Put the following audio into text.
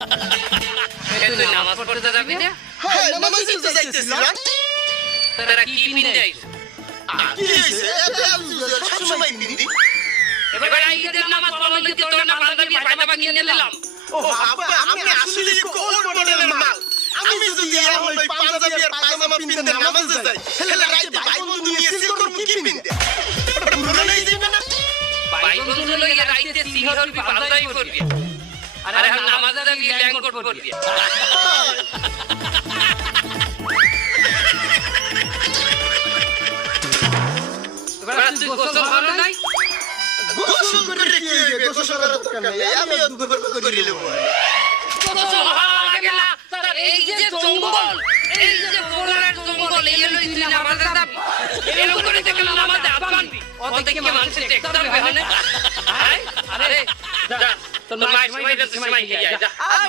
তুই নামাজ পড়তে যাবি না? হ্যাঁ নামাজ পড়তে যাইতেছিলাম। তারা কি পিনে যাইস? কি হইছে? এটা সবসময় পিন্দি। এবার ঈদের নামাজ পড়লে কি তোর না পাঞ্জাবি পায়জামা কিনে নিলাম? ও আব্বা আপনি আসলে কোন মডেলের মাল? আমি যদি এখন ওই পাঞ্জাবি আর পায়জামা পিনতে নামাজে যাই, তাহলে রাইতে ভাই বন্ধু নিয়ে সিল করব কি পিনতে? পুরনো নেই যাবে না? ভাই বন্ধু লইয়া রাইতে সিংহ রূপী পাঞ্জাবি পরবি। আরে নামাজে যাবি ল্যাঙ্গট পরবি। এবার তুই গোসল করো নাই? গোসল করে কি হইবে? গোসল করার দরকার নেই। আমি দুবার করে নেব। গোসল হওয়া গেল। তার এই যে জঙ্গল, এই যে বড়ার জঙ্গল, এই লই তুই নামাজে যাবি। এরকম করে দেখে নামাজে হাত বানবি। ও দেখে মানুষের টেক্সট হবে না। আরে যা তোর মাইক মাইক যা